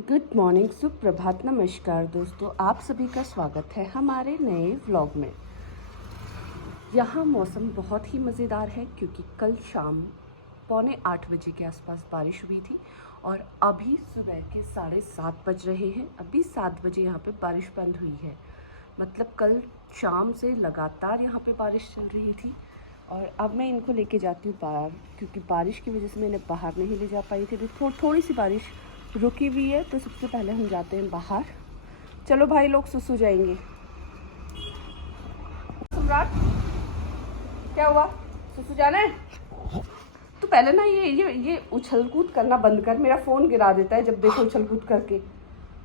Good morning, सुप्रभात, नमस्कार दोस्तों, आप सभी का स्वागत है हमारे नए व्लॉग में। यहाँ मौसम बहुत ही मज़ेदार है क्योंकि कल शाम 7:45 के आसपास बारिश हुई थी और अभी सुबह के 7:30 बज रहे हैं। अभी 7 बजे यहाँ पे बारिश बंद हुई है। मतलब कल शाम से लगातार यहाँ पे बारिश चल रही थी और अब मैं इनको लेके जाती हूँ बाहर क्योंकि बारिश की वजह से मैं इन्हें बाहर नहीं ले जा पाई थी। अभी थोड़ी सी बारिश रुकी हुई है तो सबसे पहले हम जाते हैं बाहर। चलो भाई लोग, सुसु जाएंगे। सम्राट, क्या हुआ? सुसु जाना है? तो पहले ना ये उछल कूद करना बंद कर। मेरा फ़ोन गिरा देता है जब देखो उछल कूद करके।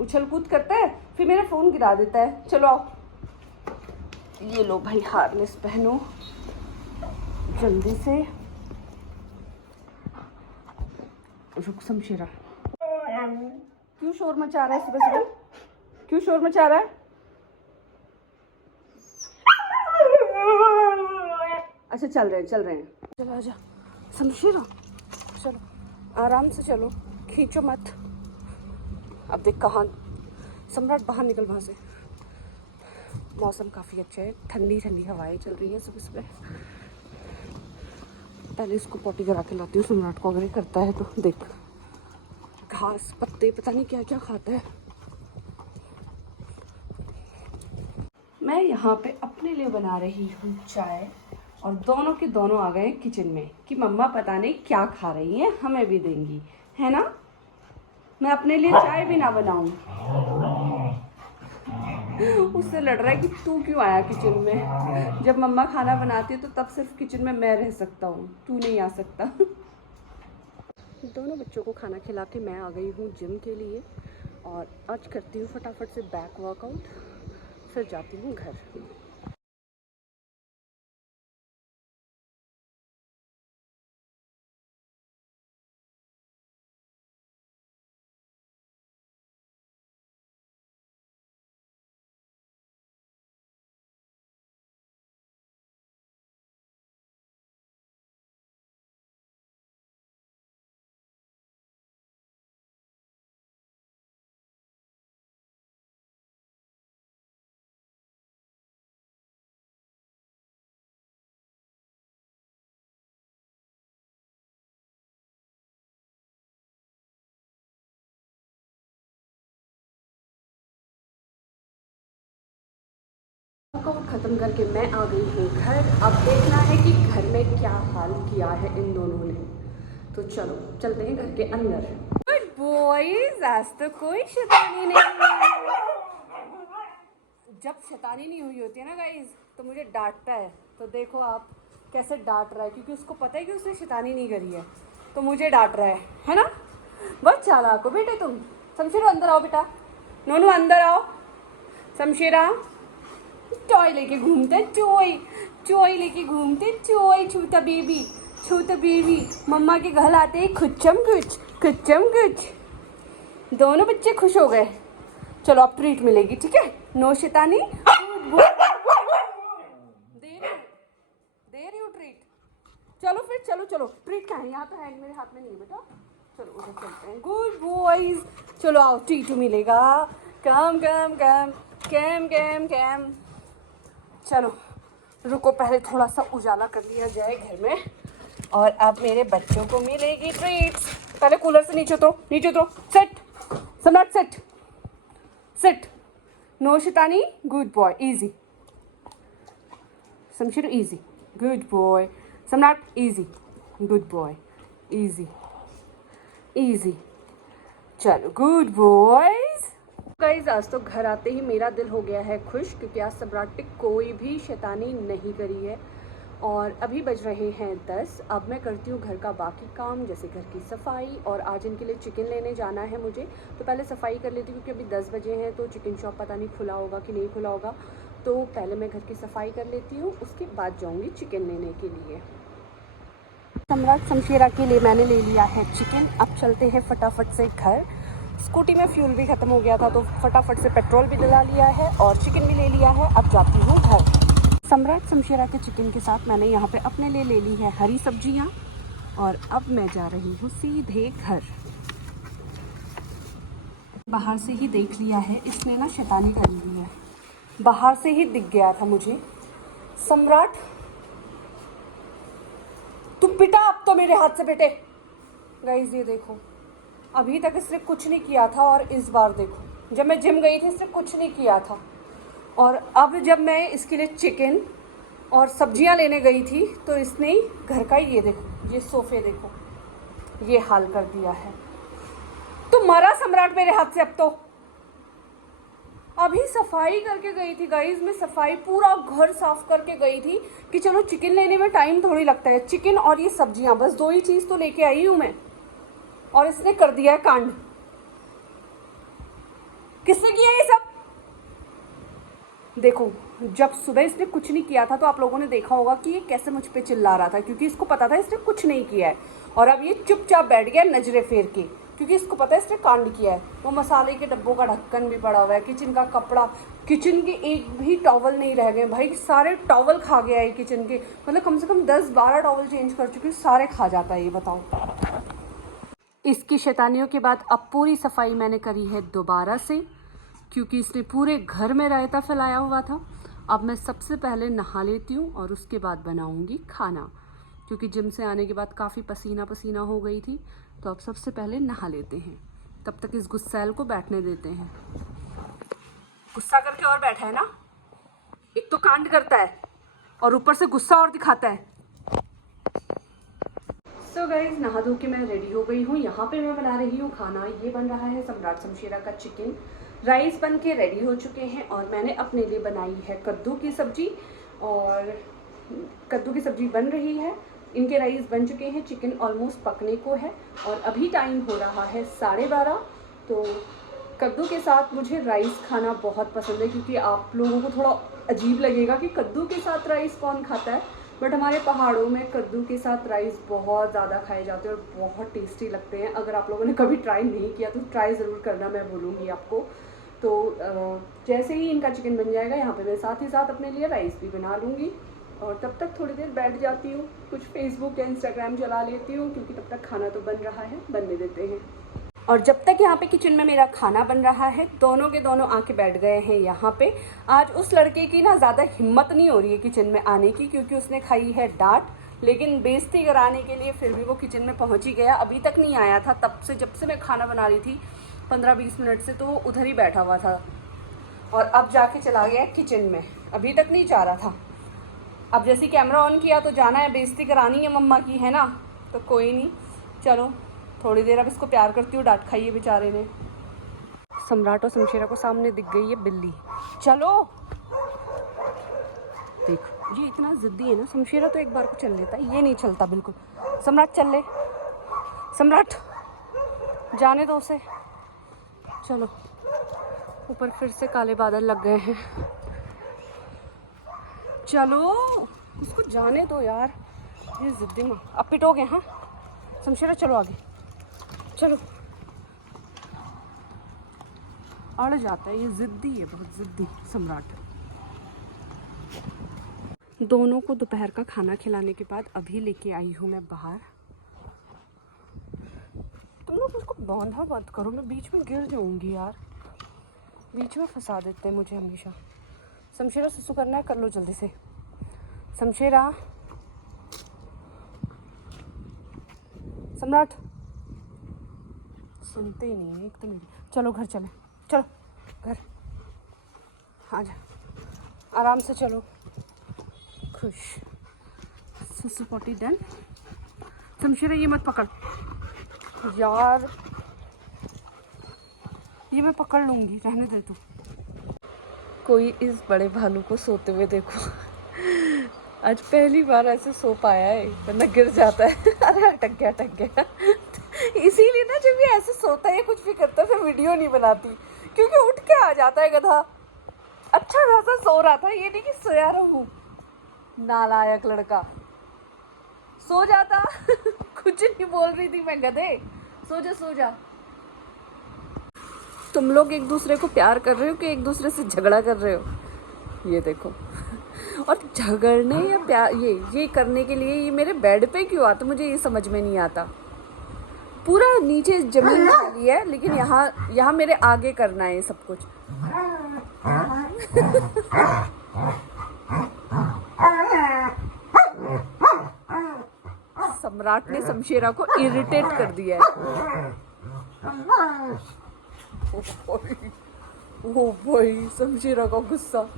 उछल कूद करता है फिर मेरा फ़ोन गिरा देता है। चलो आओ, ये लो भाई, हार्नेस पहनो जल्दी से। रुक शमशेरा, क्यों शोर मचा रहा है सुबह सुबह? क्यों शोर मचा रहा है? अच्छा चल रहे हैं। चलो आजा शमशेरा, चलो आराम से चलो, खींचो मत। अब देख कहाँ सम्राट, बाहर निकल वहाँ से। मौसम काफ़ी अच्छा है, ठंडी ठंडी हवाएं चल रही हैं सुबह सुबह। पहले इसको पॉटी करा के लाती हूँ सम्राट को, अगर ये करता है तो। देख घास पत्ते पता नहीं क्या क्या खाता है। मैं यहाँ पे अपने लिए बना रही हूँ चाय और दोनों के दोनों आ गए किचन में कि मम्मा पता नहीं क्या खा रही हैं, हमें भी देंगी, है ना? मैं अपने लिए चाय भी ना बनाऊं। उससे लड़ रहा है कि तू क्यों आया किचन में? जब मम्मा खाना बनाती है तो तब सिर्फ किचन में मैं रह सकता हूँ, तू नहीं आ सकता। दोनों बच्चों को खाना खिला के मैं आ गई हूँ जिम के लिए और आज करती हूँ फटाफट से बैक वर्कआउट, फिर जाती हूँ घर। वर्कआउट ख़त्म करके मैं आ गई हूँ घर। अब देखना है कि घर में क्या हाल किया है इन दोनों ने। तो चलो चलते हैं घर के अंदर। गुड बॉयज, आज तो कोई शैतानी नहीं हुई। जब शैतानी नहीं हुई होती है ना गाइज तो मुझे डांटता है। तो देखो आप कैसे डांट रहा है, क्योंकि उसको पता है कि उसने शैतानी नहीं करी है तो मुझे डांट रहा है ना? बहुत चालाक हो बेटे तुम। शमशेरा अंदर आओ बेटा, नोनू अंदर आओ। शमशेरा टॉय लेके घूमते, टॉय लेके घूमते, टॉय। छोटा बेबी मम्मा के घर आते ही खुच्चम कुछ। दोनों बच्चे खुश हो गए। चलो अब ट्रीट मिलेगी, ठीक है? नो शैतानी। दे रही हूँ ट्रीट। चलो फिर, चलो ट्रीट कहाँ है? यहाँ तो हैंड मेरे हाथ में नहीं है बेटा। चलो उधर चलते हैं। गुड बॉयज, चलो आओ, ट्रीट मिलेगा। कम। चलो रुको, पहले थोड़ा सा उजाला कर लिया जाए घर में और अब मेरे बच्चों को मिलेगी ट्रीट्स। पहले कूलर से नीचे उतरो। सेट सम्राट, सेट। नो शैतानी। Good boy, easy. Shamsher easy. Good boy. सम्राट इजी। Good boy, easy. चलो गुड बॉयज। गाइज आज तो घर आते ही मेरा दिल हो गया है खुश क्योंकि आज सम्राट ने कोई भी शैतानी नहीं करी है। और अभी बज रहे हैं 10। अब मैं करती हूँ घर का बाकी काम, जैसे घर की सफाई। और आज इनके लिए चिकन लेने जाना है मुझे, तो पहले सफाई कर लेती हूँ क्योंकि अभी 10 बजे हैं तो चिकन शॉप पता नहीं खुला होगा कि नहीं खुला होगा। तो पहले मैं घर की सफाई कर लेती हूँ, उसके बाद जाऊँगी चिकन लेने के लिए। सम्राट शमशेरा के लिए मैंने ले लिया है चिकन। अब चलते हैं फटाफट से घर। स्कूटी में फ्यूल भी ख़त्म हो गया था तो फटाफट से पेट्रोल भी डला लिया है और चिकन भी ले लिया है। अब जाती हूँ घर। सम्राट शमशेरा के चिकन के साथ मैंने यहाँ पे अपने लिए ले ली है हरी सब्जियाँ और अब मैं जा रही हूँ सीधे घर। बाहर से ही देख लिया है, इसने ना शैतानी कर ली है। बाहर से ही दिख गया था मुझे। सम्राट तू पिटा अब तो मेरे हाथ से बेटे। गाइस ये देखो, अभी तक इसने कुछ नहीं किया था और इस बार देखो, जब मैं जिम गई थी इसने कुछ नहीं किया था, और अब जब मैं इसके लिए चिकन और सब्जियां लेने गई थी तो इसने घर का ही ये देखो, ये सोफे देखो, ये हाल कर दिया है। तो मरा सम्राट मेरे हाथ से अब तो। अभी सफाई करके गई थी गाइज, मैं सफाई पूरा घर साफ करके गई थी कि चलो चिकन लेने में टाइम थोड़ी लगता है, चिकन और ये सब्जियां, बस दो ही चीज तो लेके आई हूं मैं, और इसने कर दिया है कांड। किसने किया ये सब? देखो, जब सुबह इसने कुछ नहीं किया था तो आप लोगों ने देखा होगा कि ये कैसे मुझ पे चिल्ला रहा था, क्योंकि इसको पता था इसने कुछ नहीं किया है, और अब ये चुपचाप बैठ गया नजरे फेर के, क्योंकि इसको पता है इसने कांड किया है। वो मसाले के डब्बों का ढक्कन भी पड़ा हुआ है, किचन का कपड़ा, किचन के एक भी टॉवल नहीं रह गए भाई, सारे टॉवल खा गया है किचन के, मतलब कम से कम 10-12 टॉवल चेंज कर चुकी हूँ, सारे खा जाता है ये, बताओ। इसकी शैतानियों के बाद अब पूरी सफाई मैंने करी है दोबारा से, क्योंकि इसने पूरे घर में रायता फैलाया हुआ था। अब मैं सबसे पहले नहा लेती हूँ और उसके बाद बनाऊँगी खाना, क्योंकि जिम से आने के बाद काफ़ी पसीना पसीना हो गई थी, तो अब सबसे पहले नहा लेते हैं। तब तक इस गुस्सैल को बैठने देते हैं। गुस्सा करके और बैठा है ना, एक तो कांड करता है और ऊपर से गुस्सा और दिखाता है। सो गाइज, नहा धो के मैं रेडी हो गई हूँ। यहाँ पे मैं बना रही हूँ खाना। ये बन रहा है सम्राट शमशेरा का चिकन। राइस बन के रेडी हो चुके हैं और मैंने अपने लिए बनाई है कद्दू की सब्जी, और कद्दू की सब्जी बन रही है। इनके राइस बन चुके हैं, चिकन ऑलमोस्ट पकने को है और अभी टाइम हो रहा है 12:30। तो कद्दू के साथ मुझे राइस खाना बहुत पसंद है, क्योंकि आप लोगों को थोड़ा अजीब लगेगा कि कद्दू के साथ राइस कौन खाता है, बट हमारे पहाड़ों में कद्दू के साथ राइस बहुत ज़्यादा खाए जाते हैं और बहुत टेस्टी लगते हैं। अगर आप लोगों ने कभी ट्राई नहीं किया तो ट्राई ज़रूर करना, मैं बोलूँगी आपको। तो जैसे ही इनका चिकन बन जाएगा, यहाँ पे मैं साथ ही साथ अपने लिए राइस भी बना लूँगी, और तब तक थोड़ी देर बैठ जाती हूँ, कुछ फेसबुक या इंस्टाग्राम चला लेती हूँ, क्योंकि तब तक खाना तो बन रहा है, बनने देते हैं। और जब तक यहाँ पे किचन में मेरा खाना बन रहा है, दोनों के दोनों आके बैठ गए हैं यहाँ पे। आज उस लड़के की ना ज़्यादा हिम्मत नहीं हो रही है किचन में आने की, क्योंकि उसने खाई है डांट, लेकिन बेइज्जती कराने के लिए फिर भी वो किचन में पहुँच ही गया। अभी तक नहीं आया था, तब से जब से मैं खाना बना रही थी 15-20 मिनट से, तो वो उधर ही बैठा हुआ था, और अब जाके चला गया किचन में। अभी तक नहीं जा रहा था। अब जैसे कैमरा ऑन किया तो जाना है, बेइज्जती करानी है मम्मा की, है ना। तो कोई नहीं, चलो थोड़ी देर अब इसको प्यार करती हूँ। डांट खाई है बेचारे ने। सम्राट और शमशेरा को सामने दिख गई है बिल्ली। चलो, देखो ये इतना जिद्दी है ना। शमशेरा तो एक बार को चल लेता है, ये नहीं चलता बिल्कुल। सम्राट चल ले, सम्राट जाने दो उसे। चलो, ऊपर फिर से काले बादल लग गए हैं। चलो उसको जाने दो यार, ये जिद्दी माँ। अब पिटोगे? हाँ शमशेरा, चलो आगे चलो। अड़ जाता है, ये जिद्दी है, बहुत जिद्दी सम्राट। दोनों को दोपहर का खाना खिलाने के बाद अभी लेके आई हूँ मैं बाहर। तुम लोग उसको बांधा मत करो, मैं बीच में गिर जाऊंगी यार। बीच में फंसा देते हैं मुझे हमेशा। शमशेरा सुसु करना है, कर लो जल्दी से। शमशेरा, सम्राट सुनते ही नहीं है एक तो मेरी। चलो घर चले, चलो घर आ जा, आराम से चलो। खुश, सुसु पोटी डन। शमशेरा ये मत पकड़ यार, ये मैं पकड़ लूँगी, रहने दे तू। कोई इस बड़े भालू को सोते हुए देखो। आज पहली बार ऐसे सो पाया है, वरना गिर जाता है। अरे अटक गया, अटक गया। इसीलिए ना जब ये ऐसे सोता है, कुछ भी करता है, फिर वीडियो नहीं बनाती, क्योंकि उठ के आ जाता है गधा। अच्छा खासा सो रहा था, ये नहीं कि सोया रहूं। नालायक लड़का, सो जाता। कुछ नहीं बोल रही थी मैं, गधे सो जा, सो जा। तुम लोग एक दूसरे को प्यार कर रहे हो कि एक दूसरे से झगड़ा कर रहे हो? ये देखो। और झगड़ने या प्यार ये करने के लिए ये मेरे बेड पे क्यों आता, मुझे ये समझ में नहीं आता। पूरा नीचे जमीन खाली है, लेकिन यहाँ मेरे आगे करना है सब कुछ। सम्राट ने शमशेरा को इरिटेट कर दिया है। ओ भाई शमशेरा का गुस्सा।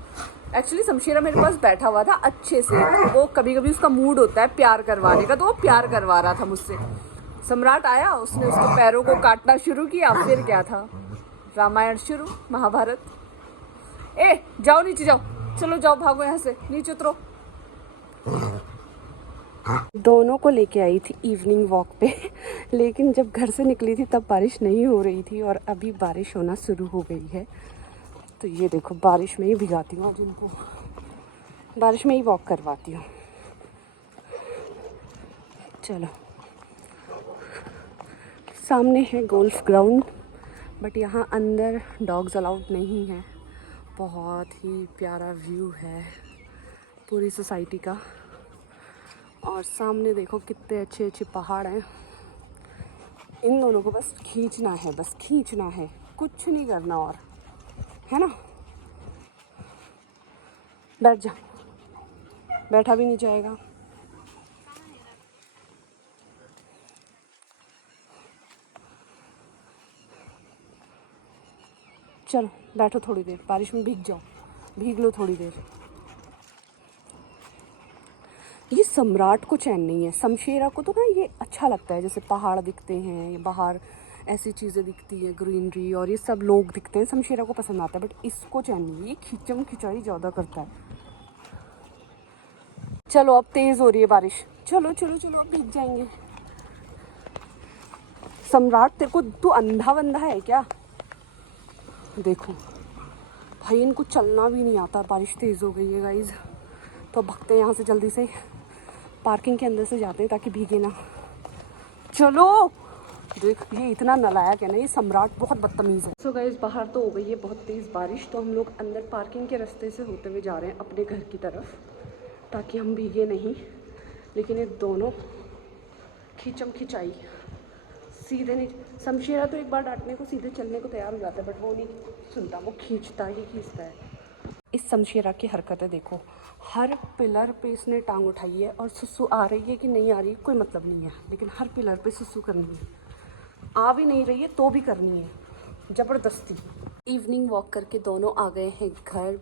एक्चुअली शमशेरा मेरे पास बैठा हुआ था अच्छे से, वो कभी कभी उसका मूड होता है प्यार करवाने का, तो वो प्यार करवा रहा था मुझसे। सम्राट आया, उसने उसके पैरों को काटना शुरू किया, फिर क्या था, रामायण शुरू, महाभारत। ए जाओ नीचे जाओ, चलो जाओ, भागो यहाँ से, नीचे उतरो। दोनों को लेके आई थी इवनिंग वॉक पे, लेकिन जब घर से निकली थी तब बारिश नहीं हो रही थी और अभी बारिश होना शुरू हो गई है। तो ये देखो बारिश में ही भिगाती हूँ आज इनको, बारिश में ही वॉक करवाती हूँ। चलो सामने है गोल्फ ग्राउंड, बट यहाँ अंदर डॉग्स अलाउड नहीं है। बहुत ही प्यारा व्यू है पूरी सोसाइटी का, और सामने देखो कितने अच्छे अच्छे पहाड़ हैं। इन दोनों को बस खींचना है, बस खींचना है, कुछ नहीं करना और, है ना। बैठ जा, बैठा भी नहीं जाएगा। चलो बैठो थोड़ी देर, बारिश में भीग जाओ, भीग लो थोड़ी देर। ये सम्राट को चैन नहीं है, शमशेरा को तो ना ये अच्छा लगता है, जैसे पहाड़ दिखते हैं, ये बाहर ऐसी चीज़ें दिखती है, ग्रीनरी और ये सब लोग दिखते हैं, शमशेरा को पसंद आता है। बट इसको चैन नहीं है, ये खिंचम खिंचाई ज़्यादा करता है। चलो अब तेज़ हो रही है बारिश, चलो चलो चलो अब भीग जाएंगे। सम्राट तेरे को, तू अंधा बंधा है क्या? देखो भाई इनको चलना भी नहीं आता, बारिश तेज़ हो गई है गाइज, तो भगते हैं यहाँ से, जल्दी से पार्किंग के अंदर से जाते हैं ताकि भीगे ना। चलो देख ये इतना नालायक है ना, ये सम्राट बहुत बदतमीज़ है। सो गाइज बाहर तो हो गई है बहुत तेज़ बारिश, तो हम लोग अंदर पार्किंग के रास्ते से होते हुए जा रहे हैं अपने घर की तरफ, ताकि हम भीगे नहीं। लेकिन ये दोनों खींचम खिंचाई, सीधे नहीं। शमशेरा तो एक बार डांटने को सीधे चलने को तैयार हो जाता है, बट वो नहीं सुनता, वो खींचता ही खींचता है। इस शमशेरा की हरकतें देखो, हर पिलर पे इसने टांग उठाई है, और सुसु आ रही है कि नहीं आ रही कोई मतलब नहीं है, लेकिन हर पिलर पे सुसु करनी है। आ भी नहीं रही है तो भी करनी है, ज़बरदस्ती। इवनिंग वॉक करके दोनों आ गए हैं घर।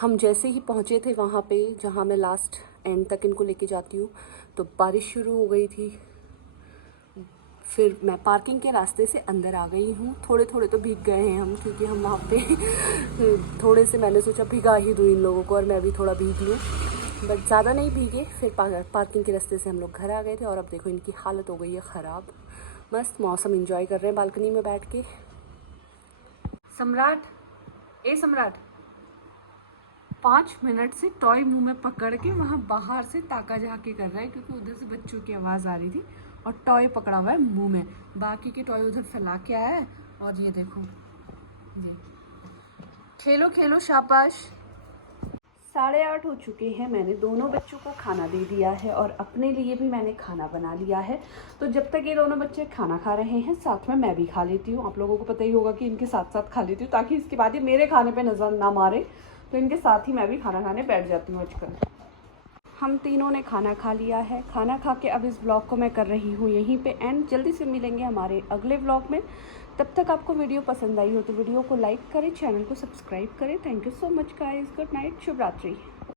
हम जैसे ही पहुँचे थे वहाँ पे जहाँ मैं लास्ट एंड तक इनको लेके जाती हूँ, तो बारिश शुरू हो गई थी। फिर मैं पार्किंग के रास्ते से अंदर आ गई हूँ। थोड़े थोड़े तो भीग गए हैं हम, क्योंकि हम वहाँ पे थोड़े से, मैंने सोचा भिगा ही दूँ इन लोगों को और मैं भी थोड़ा भीग लूँ, बट ज़्यादा नहीं भीगे। फिर पार्किंग के रास्ते से हम लोग घर आ गए थे, और अब देखो इनकी हालत हो गई है ख़राब। मस्त मौसम एंजॉय कर रहे हैं बालकनी में बैठ के। सम्राट, ए सम्राट, 5 मिनट से टॉय मुंह में पकड़ के वहाँ बाहर से ताका झाकी कर रहा है, क्योंकि उधर से बच्चों की आवाज़ आ रही थी, और टॉय पकड़ा हुआ है मुंह में। बाकी के टॉय उधर फैला के आया है, और ये देखो, ये खेलो खेलो शाबाश। 8:30 हो चुके हैं, मैंने दोनों बच्चों को खाना दे दिया है, और अपने लिए भी मैंने खाना बना लिया है। तो जब तक ये दोनों बच्चे खाना खा रहे हैं, साथ में मैं भी खा लेती हूँ। आप लोगों को पता ही होगा कि इनके साथ साथ खा लेती हूँ, ताकि इसके बाद ये मेरे खाने पे नज़र ना मारे, तो इनके साथ ही मैं भी खाना खाने बैठ जाती हूँ आजकल। हम तीनों ने खाना खा लिया है। खाना खा के अब इस ब्लॉग को मैं कर रही हूँ यहीं पे एंड। जल्दी से मिलेंगे हमारे अगले ब्लॉग में। तब तक आपको वीडियो पसंद आई हो तो वीडियो को लाइक करें, चैनल को सब्सक्राइब करें। Thank you so much guys, good night, शुभ रात्रि।